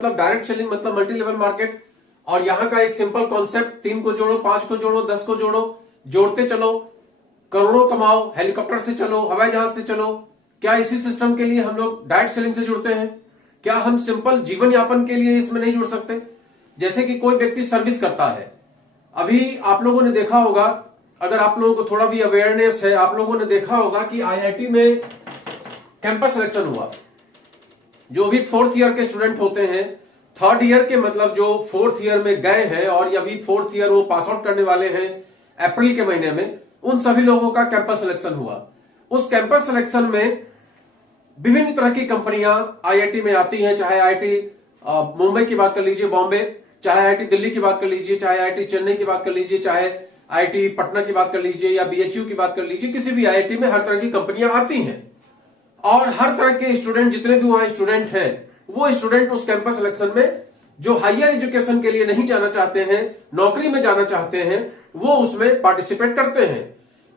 मतलब direct selling मतलब multi level market. और यहां का एक सिंपल कॉन्सेप्ट, 3 को जोड़ो, 5 को जोड़ो, 10 को जोड़ो, जोड़ते चलो, करोड़ों कमाओ, हेलीकॉप्टर से चलो, हवाई जहाज से चलो। क्या इसी सिस्टम के लिए हम लोग डायरेक्ट सेलिंग से जुड़ते हैं? क्या हम सिंपल जीवन यापन के लिए इसमें नहीं जुड़ सकते? जैसे कि कोई व्यक्ति सर्विस करता है, अभी आप लोगों ने देखा होगा, अगर आप लोगों को थोड़ा भी अवेयरनेस है, आप लोगों ने देखा होगा कि आईआईटी में कैंपस सिलेक्शन हुआ। जो भी 4th ईयर के स्टूडेंट होते हैं, 3rd ईयर के मतलब जो 4th ईयर में गए हैं और अभी 4th ईयर वो पास आउट करने वाले हैं अप्रैल के महीने में, उन सभी लोगों का कैंपस सिलेक्शन हुआ। उस कैंपस सिलेक्शन में विभिन्न तरह की कंपनियां आईआईटी में आती हैं, चाहे आईआईटी मुंबई की बात कर लीजिए, बॉम्बे, चाहे आईआईटी दिल्ली की बात कर लीजिए, चाहे आईआईटी चेन्नई की बात कर लीजिए, चाहे आईआईटी पटना की बात कर लीजिए या बीएचयू की बात कर लीजिए, किसी भी आईआईटी में हर तरह की कंपनियां आती हैं। और हर तरह के स्टूडेंट, जितने भी वहां स्टूडेंट हैं, वो स्टूडेंट उस कैंपस सिलेक्शन में जो हायर एजुकेशन के लिए नहीं जाना चाहते हैं, नौकरी में जाना चाहते हैं, वो उसमें पार्टिसिपेट करते हैं।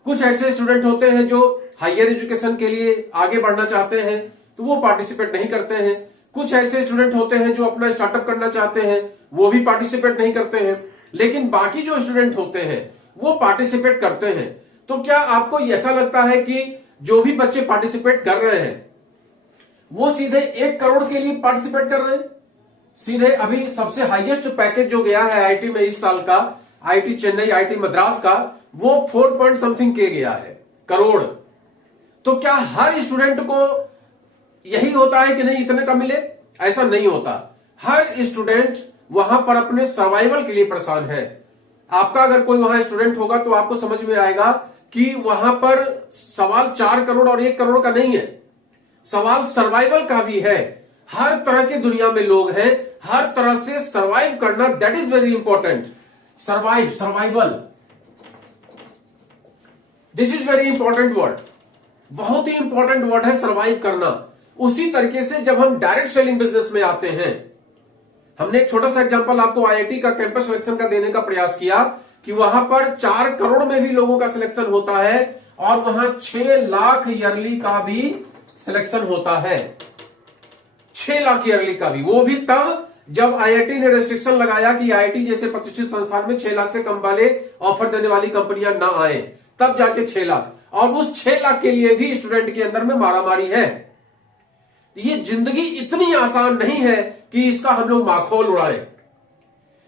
कुछ ऐसे स्टूडेंट होते हैं जो हायर एजुकेशन के लिए आगे बढ़ना चाहते हैं, तो वो पार्टिसिपेट नहीं करते हैं। कुछ ऐसे स्टूडेंट होते हैं जो अपना स्टार्टअप करना चाहते हैं, वो भी पार्टिसिपेट नहीं करते हैं। लेकिन बाकी जो स्टूडेंट होते हैं वो पार्टिसिपेट करते हैं। तो क्या आपको ऐसा लगता है कि जो भी बच्चे पार्टिसिपेट कर रहे हैं वो सीधे 1 करोड़ के लिए पार्टिसिपेट कर रहे हैं? सीधे अभी सबसे हाईएस्ट पैकेज जो गया है आईआईटी में इस साल का, आईआईटी चेन्नई, आईआईटी मद्रास का, वो 4 पॉइंट समथिंग के गया है, करोड़। तो क्या हर स्टूडेंट को यही होता है कि नहीं इतने का मिले? ऐसा नहीं होता। हर स्टूडेंट वहां पर अपने सर्वाइवल के लिए परेशान है। आपका अगर कोई वहां स्टूडेंट होगा तो आपको समझ में आएगा कि वहां पर सवाल 4 करोड़ और 1 करोड़ का नहीं है, सवाल सर्वाइवल का भी है। हर तरह के दुनिया में लोग हैं, हर तरह से सर्वाइव करना, that is very important. Survival, this is very important word, बहुत ही इंपॉर्टेंट वर्ड है सर्वाइव करना। उसी तरीके से जब हम डायरेक्ट सेलिंग बिजनेस में आते हैं, हमने एक छोटा सा एग्जांपल आपको आईआईटी का कैंपस सिलेक्शन का देने का प्रयास किया कि वहां पर 4 करोड़ में भी लोगों का सिलेक्शन होता है और वहां 6 लाख ईयरली का भी सिलेक्शन होता है। 6 लाख ईयरली का भी, वो भी तब जब आईआईटी ने रेस्ट्रिक्शन लगाया कि आईआईटी जैसे प्रतिष्ठित संस्थान में 6 लाख से कम वाले ऑफर देने वाली कंपनियां ना आए, तब जाके 6 लाख। और उस 6 लाख के लिए भी स्टूडेंट के अंदर में मारामारी है। ये जिंदगी इतनी आसान नहीं है कि इसका हम लोग माखौल उड़ाएं।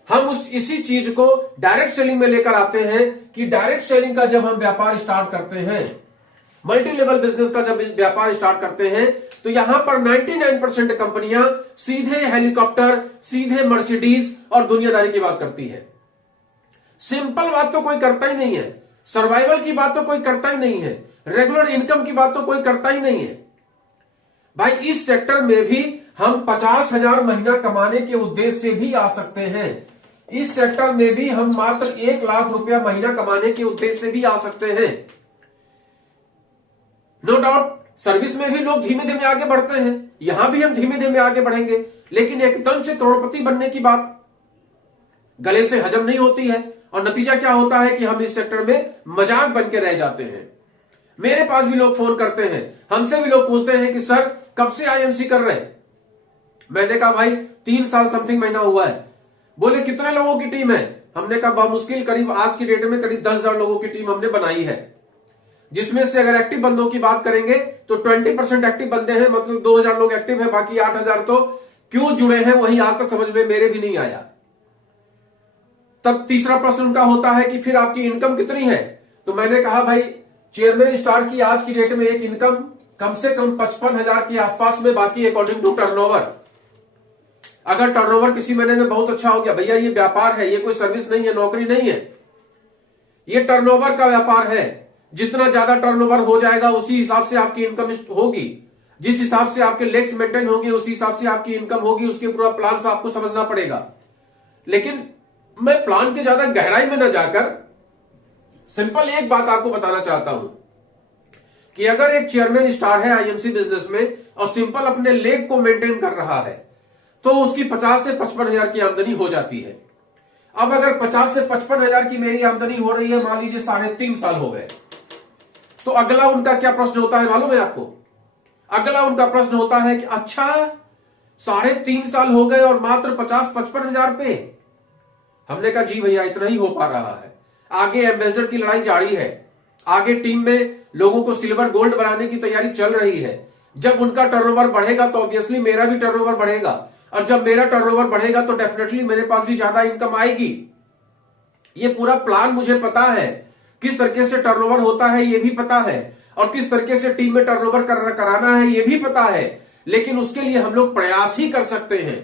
हम इसी चीज को डायरेक्ट सेलिंग में लेकर आते हैं कि डायरेक्ट सेलिंग का जब हम व्यापार स्टार्ट करते हैं, मल्टी लेवल बिजनेस का जब व्यापार स्टार्ट करते हैं, तो यहां पर 99% कंपनियां सीधे हेलीकॉप्टर, सीधे मर्सिडीज और दुनियादारी की बात करती है। सिंपल बात तो कोई करता ही नहीं है, सर्वाइवल की बात तो कोई करता ही नहीं है, रेगुलर इनकम की बात तो कोई करता ही नहीं है। भाई इस सेक्टर में भी हम 50,000 महीना कमाने के उद्देश्य से भी आ सकते हैं। इस सेक्टर में भी हम मात्र 1 लाख रुपया महीना कमाने के उद्देश्य से भी आ सकते हैं। नो डाउट सर्विस में भी लोग धीमे धीमे आगे बढ़ते हैं, यहां भी हम धीमे धीमे आगे बढ़ेंगे, लेकिन एकदम से करोड़पति बनने की बात गले से हजम नहीं होती है। और नतीजा क्या होता है कि हम इस सेक्टर में मजाक बन के रह जाते हैं। मेरे पास भी लोग फोन करते हैं, हमसे भी लोग पूछते हैं कि सर कब से आईएमसी कर रहे हैं? मैंने कहा भाई 3 साल समथिंग महीना हुआ है। बोले कितने लोगों की टीम है? हमने कहा बामुश्किल करीब आज की डेट में करीब 10,000 लोगों की टीम हमने बनाई है, जिसमें से अगर एक्टिव बंदों की बात करेंगे तो 20% एक्टिव बंदे हैं, मतलब 2,000 लोग एक्टिव हैं, बाकी 8,000 तो क्यों जुड़े हैं वही आज तक समझ में मेरे भी नहीं आया। तब तीसरा प्रश्न उनका होता है कि फिर आपकी इनकम कितनी है? तो मैंने कहा भाई चेयरमैन स्टार की आज की डेट में एक इनकम कम से कम 55,000 के आसपास में, बाकी अकॉर्डिंग टू टर्नओवर। अगर टर्नओवर किसी महीने में बहुत अच्छा हो गया, भैया ये व्यापार है, ये कोई सर्विस नहीं है, नौकरी नहीं है, ये टर्नओवर का व्यापार है। जितना ज्यादा टर्नओवर हो जाएगा उसी हिसाब से आपकी इनकम होगी, जिस हिसाब से आपके लेग्स मेंटेन होंगे उसी हिसाब से आपकी इनकम होगी। उसके पूरा प्लान से आपको समझना पड़ेगा। लेकिन मैं प्लान के ज्यादा गहराई में न जाकर सिंपल एक बात आपको बताना चाहता हूं कि अगर एक चेयरमैन स्टार है आईएमसी बिजनेस में और सिंपल अपने लेग को मेंटेन कर रहा है तो उसकी 50 से 55,000 की आमदनी हो जाती है। अब अगर 50 से 55,000 की मेरी आमदनी हो रही है, मान लीजिए 3.5 साल हो गए, तो अगला उनका क्या प्रश्न होता है मालूम है आपको? अगला उनका प्रश्न होता है कि अच्छा 3.5 साल हो गए और मात्र 50-55 हजार पे। हमने कहा जी भैया इतना ही हो पा रहा है, आगे एम्बेसडर की लड़ाई जारी है, आगे टीम में लोगों को सिल्वर गोल्ड बनाने की तैयारी चल रही है। जब उनका टर्नओवर बढ़ेगा तो ऑब्वियसली मेरा भी टर्नओवर बढ़ेगा, और जब मेरा टर्नओवर बढ़ेगा तो डेफिनेटली मेरे पास भी ज्यादा इनकम आएगी। ये पूरा प्लान मुझे पता है, किस तरीके से टर्नओवर होता है ये भी पता है, और किस तरीके से टीम में टर्नओवर कराना है ये भी पता है। लेकिन उसके लिए हम लोग प्रयास ही कर सकते हैं,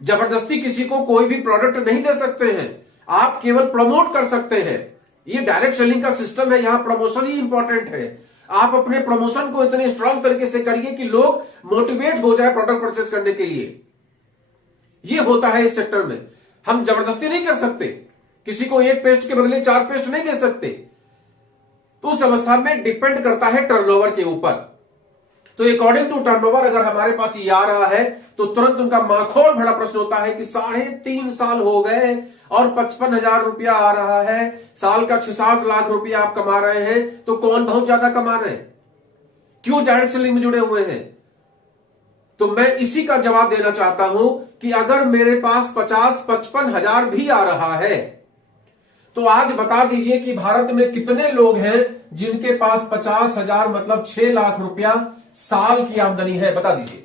जबरदस्ती किसी को कोई भी प्रोडक्ट नहीं दे सकते हैं, आप केवल प्रमोट कर सकते हैं। ये डायरेक्ट सेलिंग का सिस्टम है, यहां प्रमोशन ही इंपॉर्टेंट है। आप अपने प्रमोशन को इतने स्ट्रांग तरीके से करिए कि लोग मोटिवेट हो जाए प्रोडक्ट परचेस करने के लिए। ये होता है इस सेक्टर में। हम जबरदस्ती नहीं कर सकते, किसी को एक पेस्ट के बदले 4 पेस्ट नहीं दे सकते। तो उस अवस्था में डिपेंड करता है टर्नओवर के ऊपर। तो अकॉर्डिंग टू टर्नओवर अगर हमारे पास ये आ रहा है तो तुरंत उनका माखौल भरा प्रश्न होता है कि 3.5 साल हो गए और 55 हजार रुपया आ रहा है, साल का 6-7 लाख रुपया आप कमा रहे हैं, तो कौन बहुत ज्यादा कमा रहे हैं, क्यों डायरेक्ट सेलिंग में जुड़े हुए हैं? तो मैं इसी का जवाब देना चाहता हूं कि अगर मेरे पास 50-55 हजार भी आ रहा है तो आज बता दीजिए कि भारत में कितने लोग हैं जिनके पास 50 हजार मतलब 6 लाख रुपया साल की आमदनी है, बता दीजिए।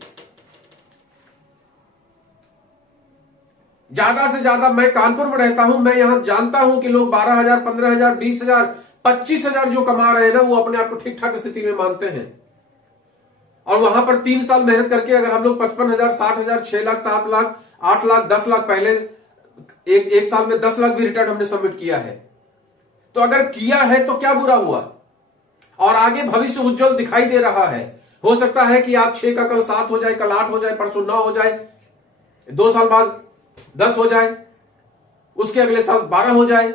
ज्यादा से ज्यादा मैं कानपुर में रहता हूं, मैं यहां जानता हूं कि लोग 12,000, 15,000, 20,000, 25,000 जो कमा रहे हैं ना, वो अपने आप को ठीक ठाक स्थिति में मानते हैं। और वहां पर 3 साल मेहनत करके अगर हम लोग 55,000, 60,000, 6 लाख, 7 लाख, 8 लाख, 10 लाख, पहले एक साल में 10 लाख भी रिटर्न हमने सबमिट किया है, तो अगर किया है तो क्या बुरा हुआ? और आगे भविष्य उज्जवल दिखाई दे रहा है। हो सकता है कि आज 6 का कल 7 हो जाए, कल 8 हो जाए, परसों 9 हो जाए, 2 साल बाद 10 हो जाए, उसके अगले साल 12 हो जाए।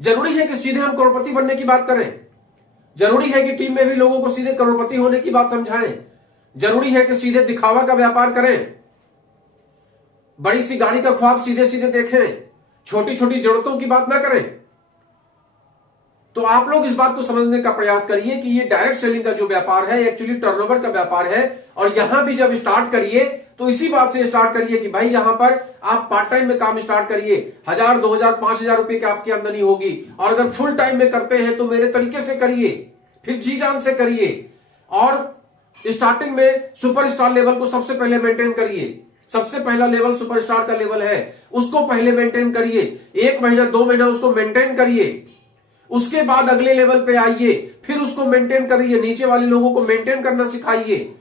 जरूरी है कि सीधे हम करोड़पति बनने की बात करें, जरूरी है कि टीम में भी लोगों को सीधे करोड़पति होने की बात समझाएं, जरूरी है कि सीधे दिखावा का व्यापार करें, बड़ी सी गाड़ी का ख्वाब सीधे सीधे देखें, छोटी छोटी जरूरतों की बात ना करें। तो आप लोग इस बात को समझने का प्रयास करिए कि ये डायरेक्ट सेलिंग का जो व्यापार है एक्चुअली टर्नओवर का व्यापार है। और यहां भी जब स्टार्ट करिए तो इसी बात से स्टार्ट करिए कि भाई यहां पर आप पार्ट टाइम में काम स्टार्ट करिए, 1,000, 2,000, 5,000 रुपए की आपकी आमदनी होगी। और अगर फुल टाइम में करते हैं तो मेरे तरीके से करिए, फिर जी जान से करिए, और स्टार्टिंग में सुपरस्टार लेवल को सबसे पहले मेंटेन करिए। सबसे पहला लेवल सुपरस्टार का लेवल है, उसको पहले मेंटेन करिए, 1 महीना 2 महीना उसको मेंटेन करिए, उसके बाद अगले लेवल पे आइए, फिर उसको मेंटेन करिए, नीचे वाले लोगों को मेंटेन करना सिखाइए,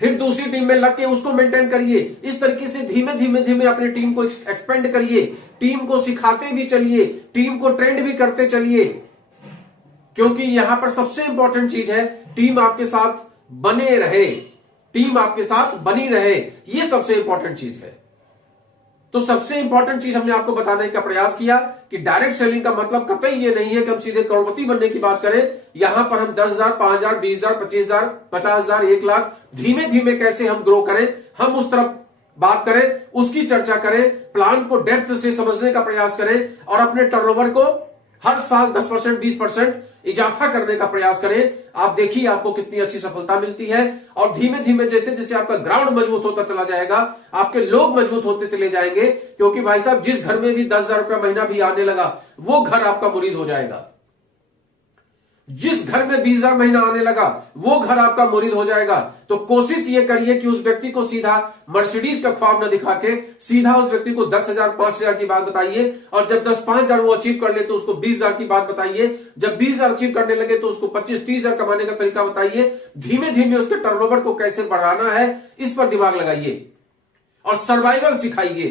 फिर दूसरी टीम में लग के उसको मेंटेन करिए। इस तरीके से धीमे धीमे धीमे अपनी टीम को एक्सपेंड करिए, टीम को सिखाते भी चलिए, टीम को ट्रेंड भी करते चलिए, क्योंकि यहां पर सबसे इंपॉर्टेंट चीज है टीम आपके साथ बने रहे, टीम आपके साथ बनी रहे, ये सबसे इंपॉर्टेंट चीज है। तो सबसे इंपॉर्टेंट चीज हमने आपको बताने का प्रयास किया कि डायरेक्ट सेलिंग का मतलब कतई ये नहीं है कि हम सीधे करोड़पति बनने की बात करें। यहां पर हम 10,000, 5,000, 20,000, 25,000, 50,000, 1 लाख धीमे धीमे कैसे हम ग्रो करें, हम उस तरफ बात करें, उसकी चर्चा करें, प्लान को डेप्थ से समझने का प्रयास करें और अपने टर्नओवर को हर साल 10%, 20% इजाफा करने का प्रयास करें। आप देखिए आपको कितनी अच्छी सफलता मिलती है। और धीमे धीमे जैसे जैसे आपका ग्राउंड मजबूत होता चला जाएगा, आपके लोग मजबूत होते चले जाएंगे, क्योंकि भाई साहब जिस घर में भी 10,000 रुपया महीना भी आने लगा वो घर आपका मुरीद हो जाएगा। जिस घर में 20,000 महीना आने लगा वो घर आपका मुरीद हो जाएगा। तो कोशिश ये करिए कि उस व्यक्ति को सीधा मर्सिडीज का ख्वाब न दिखा के सीधा उस व्यक्ति को 10,000, 5,000 की बात बताइए, और जब 10-5,000 वो अचीव कर ले तो उसको 20,000 की बात बताइए, जब 20,000 अचीव करने लगे तो उसको 25-30,000 कमाने का तरीका बताइए। धीमे धीमे उसके टर्नओवर को कैसे बढ़ाना है इस पर दिमाग लगाइए और सर्वाइवल सिखाइए।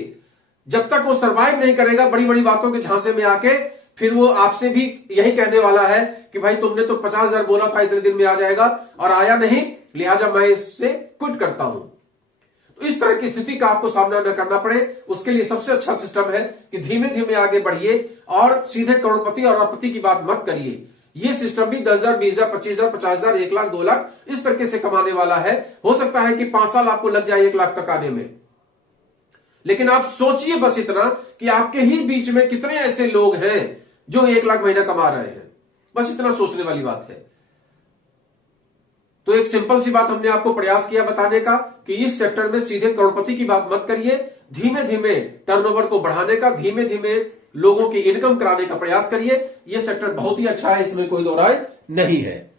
जब तक वो सर्वाइव नहीं करेगा बड़ी बड़ी बातों के झांसे में आके, फिर वो आपसे भी यही कहने वाला है कि भाई तुमने तो 50,000 बोला था इतने दिन में आ जाएगा और आया नहीं, लिहाजा मैं इससे क्विट करता हूं। तो इस तरह की स्थिति का आपको सामना न करना पड़े, उसके लिए सबसे अच्छा सिस्टम है कि धीमे धीमे आगे बढ़िए और सीधे करोड़पति और अरबपति की बात मत करिए। ये सिस्टम भी 10,000, 20,000, 25,000, 50,000, 1 लाख, 2 लाख इस तरीके से कमाने वाला है। हो सकता है कि 5 साल आपको लग जाए 1 लाख तक आने में, लेकिन आप सोचिए बस इतना कि आपके ही बीच में कितने ऐसे लोग हैं जो 1 लाख महीना कमा रहे हैं। बस इतना सोचने वाली बात है। तो एक सिंपल सी बात हमने आपको प्रयास किया बताने का कि इस सेक्टर में सीधे करोड़पति की बात मत करिए, धीमे धीमे टर्नओवर को बढ़ाने का, धीमे धीमे लोगों की इनकम कराने का प्रयास करिए। यह सेक्टर बहुत ही अच्छा है, इसमें कोई दो राय नहीं है।